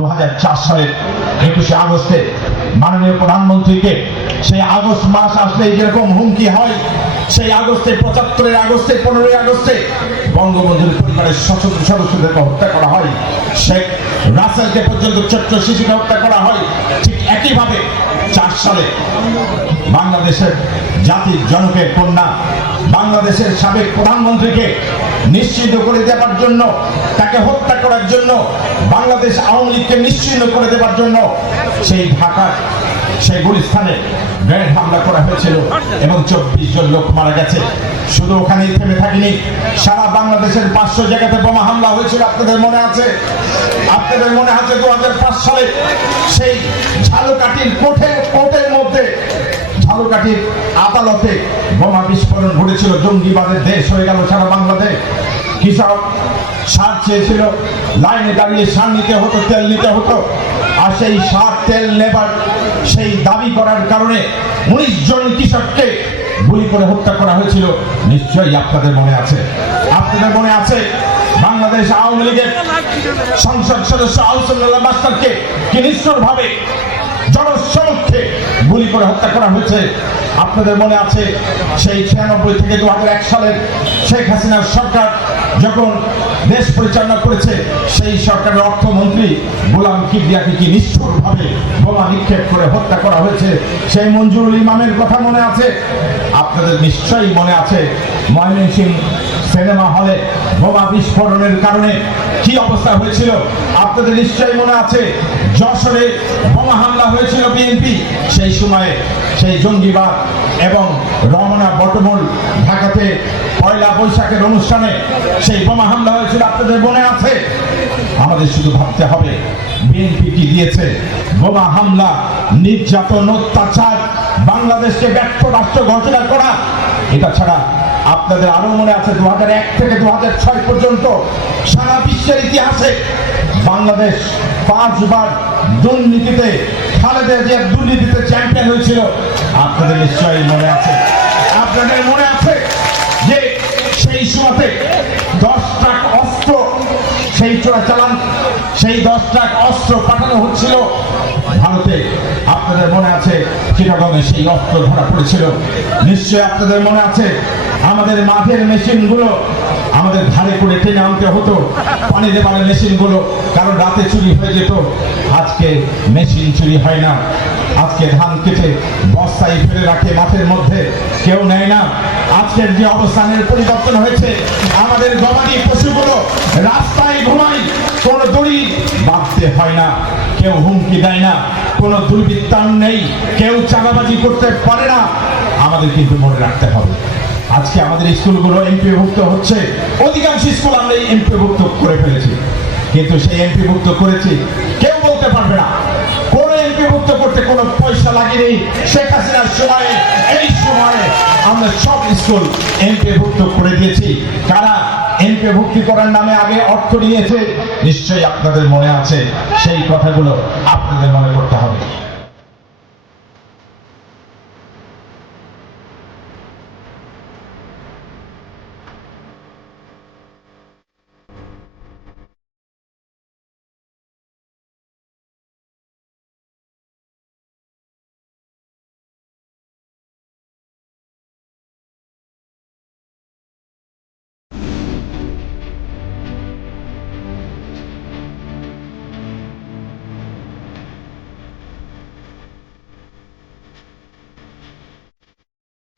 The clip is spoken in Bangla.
দু সালের একুশে আগস্টে মাস আসলে যেরকম হুমকি হয়, সেই আগস্টে, পঁচাত্তরের আগস্টে, পনেরোই আগস্টে বঙ্গবন্ধুর পরিবারের সশস্ত্র সদস্যদেরকে হত্যা করা হয়, শেখ রাসেলকে পর্যন্ত ছোট্ট শিশুকে হত্যা করা হয়, ঠিক একইভাবে সালে বাংলাদেশের জাতির জনকের কন্যা, বাংলাদেশের সাবেক প্রধানমন্ত্রীকে নিশ্চিত করে দেওয়ার জন্য, তাকে হত্যা করার জন্য, বাংলাদেশ আওয়ামী লীগকে নিশ্চিন্ন করে দেওয়ার জন্য সেই ঢাকার সেই গ্রেনেড হামলা করা হয়েছিল এবং চব্বিশ জন লোক মারা গেছে। শুধু ওখানেই থেমে থাকিনি, সারা বাংলাদেশের পাঁচশো জায়গাতে বোমা হামলা হয়েছিল, আপনাদের মনে আছে? আপনাদের মনে আছে দু সালে সেই ঝালকাঠির কোর্টের কোর্টের মধ্যে ঝালকাঠির আদালতে বোমা বিস্ফোরণ ঘটেছিল, জঙ্গিবাদের দেশ হয়ে গেল সারা বাংলাদেশ। কৃষক সার চেয়েছিল। লাইনে দাঁড়িয়ে সার নিতে হতো, তেল নিতে হতো। আর সেই সার, তেল নেবার সেই দাবি করার কারণে উনিশ জন কৃষককে গুলি করে হত্যা করা হয়েছিল। নিশ্চয়ই আপনাদের মনে আছে। আপনাদের মনে আছে? বাংলাদেশ আওয়ামী লীগের সংসদ সদস্য আহসানুল্লাহ মাস্টারকে কি নিষ্ঠুরভাবে জনসমক্ষে গুলি করে হত্যা করা হয়েছে? আপনাদের মনে আছে সেই ছিয়ানব্বই থেকে দু এক সালের শেখ হাসিনার সরকার যখন দেশ পরিচালনা করেছে, সেই সরকারের অর্থমন্ত্রী গোলাম কিবরিয়াকে কি নিষ্ঠুরভাবে বোমা নিক্ষেপ করে হত্যা করা হয়েছে, সেই মঞ্জুরুল ইমামের কথা মনে আছে? আপনাদের নিশ্চয়ই মনে আছে ময়মনসিংহ সিনেমা হলে বোমা বিস্ফোরণের কারণে কি অবস্থা হয়েছিল? আপনাদের নিশ্চয়ই মনে আছে যশোরে বোমা হামলা হয়েছিল বিএনপি, সেই সময়ে সেই জঙ্গিবাদ এবং রমনা বটমূল ঢাকাতে পয়লা বৈশাখের অনুষ্ঠানে সেই বোমা হামলা হয়েছিল। আপনাদের মনে আছে? আমাদের শুধু ভাবতে হবে, বিএনপি কি দিয়েছে? বোমা হামলা, নির্যাতন, অত্যাচার, বাংলাদেশকে ব্যর্থ রাষ্ট্র ঘোষণা করা, এটা ছাড়া আপনাদের আরও মনে আছে দু এক থেকে দু ছয় পর্যন্ত সারা বিশ্বের ইতিহাসে বাংলাদেশ পাঁচবার দুর্নীতিতে, খালেদা জিয়ার দুর্নীতিতে চ্যাম্পিয়ন হয়েছিল। আপনাদের নিশ্চয়ই মনে আছে, আপনাদের মনে আছে যে সেই সময়তে দশ ট্রাক অস্ত্র সেই চোরা চালান, সেই দশ ট্রাক অস্ত্র পাঠানো হচ্ছিল ভারতে। আপনাদের মনে আছে চিটাগংয়ে সেই অস্ত্র ধরা পড়েছিল? নিশ্চয়ই আপনাদের মনে আছে আমাদের মাঠের মেশিনগুলো আমাদের ধারে করে টেনে আনতে হতো। পানি দেবার মেশিনগুলো কারণ রাতে চুরি হয়ে যেত। আজকে মেশিন চুরি হয় না। আজকে ধান কেটে বস্তায় ফেলে রাখে মাঠের মধ্যে। কেউ নেয় না। আজকের যে অবস্থানের পরিবর্তন হয়েছে, আমাদের গবাদি পশুগুলো রাস্তায় ঘুমায়, কোনো দড়ি বাঁধতে হয় না। কেউ হুমকি দেয় না। কোনো দুর্বৃত্তান নেই। কেউ চাঁদাবাজি করতে পারে না। আমাদের কিন্তু মনে রাখতে হবে। স্কুলগুলো এমপিভুক্ত হচ্ছে। অধিকাংশ স্কুল আমরা এমপিভুক্ত করে ফেলেছি। কিন্তু সেই এমপিভুক্ত করেছি, কেউ বলতে পারবে না। কোন এমপিভুক্ত করতে কোনো পয়সা লাগেনি। শেখ হাসিনার সময়ে, এই সময়ে আমরা সব স্কুল এমপিভুক্ত করে দিয়েছি। কারা এমপি ভুক্তি করার নামে আগে অর্থ নিয়েছে, নিশ্চয়ই আপনাদের মনে আছে। সেই কথাগুলো আপনাদের মনে করতে হবে।